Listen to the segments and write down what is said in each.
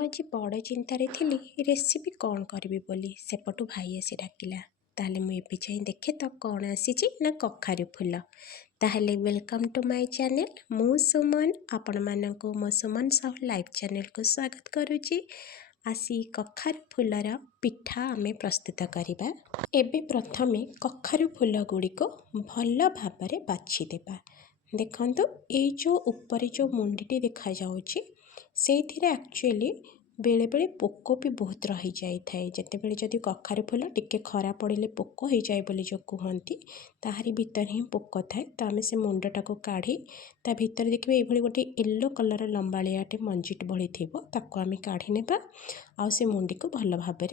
आज बड़ चिंतार थी रेसिपी कौन करी बोली सेपटू भाई आसी डाकिला ताहले मुझे जाए देखे तो कौन आसी ना कखारु फूल। ताहले वेलकम टू माय चैनल मु सुमन आपण मानक मो सुमन साहू लाइव चैनल को स्वागत करुच्ची। आसी कखारु फूलर पिठा आमे प्रस्तुत करिबा। एबे प्रथमे कखारु फूल गुड़ी को भल भाबरे बाछि देबा। देखंतु ए जो ऊपर जो मुंडीटी देखा जाउची से एक्चुअली बेले बेले पोक भी बहुत रही जाए जिते बड़े जदि कखारु फूल टिके खरा पड़े पोक हो जाए बोली जो कहती ताहारी भीतर ही पोक थाए। तो आम से मुंडटा को काढ़ी ता भीतर देखिए ये गोटे येलो कलर लंबाड़ियाटे मंजिट भली थी ताको आम काढ़ी नेबा आ से मुंडी को भल भाव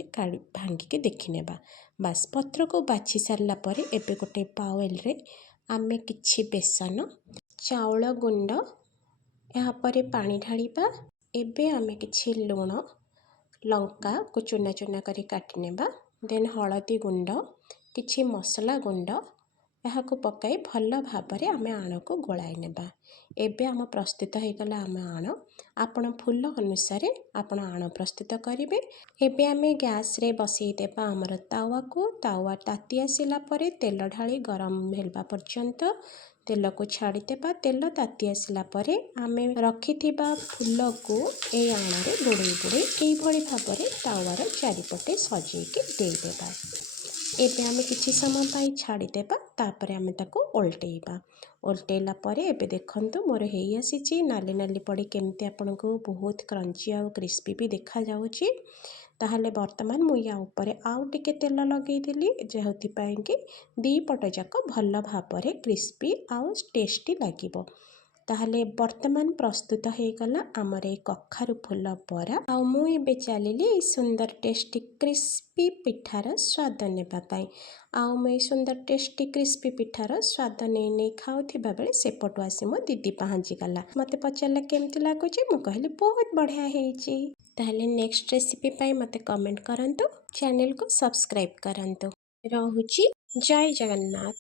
भांगिके देखी नेबा। बास पत्र को बाछि सारला परे एबे गोटे पावेल रे आमे किछि बेसन चाउल गुंड यापर पानी ढालिबा। एबे आमे किछि लुण लंका को चुना चुना करी काटी नेबा। देन हलदी गुंड किछि मसला गुंड यहाँ को पकाई भल भाव आमे आण को गोलाई नेबा। एबे आम प्रस्तुत हो गला आम आण आपण फूल अनुसार आपण आण प्रस्तुत करेंगे। एबे आमे गैस रे बसई देबा आमर तावा को तावा ताती आसिला परे तेल ढाली गरम हेल्बा पर्यंत तेल को छाड़ी देबा। तेल ताती आसिला परे आमे रखिथिबा फूल को ए आणरे बुड़े बुड़े एई भली भाबरे तावार चारिपटे सजेइके देई देबा। एबे आमे किछि समय पाई छाड़ी देबा तापरे आमे ताको ओल्टेइबा। ओल्टेला परे एबे देखंतु मोर हेई आसीची नाली नाली पड़ी केमती आपनको बहुत क्रंची आ क्रिस्पी भी देखा जाउची। ताहले वर्तमान मु या ऊपर आउ टिके तेल लगेई देली जेहति पाई कि दी पट जाक भल भाबरे क्रिस्पी आउ टेस्टी लागिबो। ताहले वर्तमान प्रस्तुत हो गला आमर ए कखारु फूल बरा। आ मु एबे चलिली सुंदर टेस्टी क्रिस्पी पिठार स्वाद नेबा पाई। आउ मु सुंदर टेस्टी क्रिस्पी पिठार स्वाद नहीं नहीं खाउथिबा बेले सेपटु आसी मो दीदी पहुँची गला। मते पचारला केमती लागुची मु कहली बहुत बढ़िया हेची। ताहले नेक्स्ट रेसिपी पाई मते कमेंट करंतु चैनल को सब्सक्राइब करंतु। रहुची जय जगन्नाथ।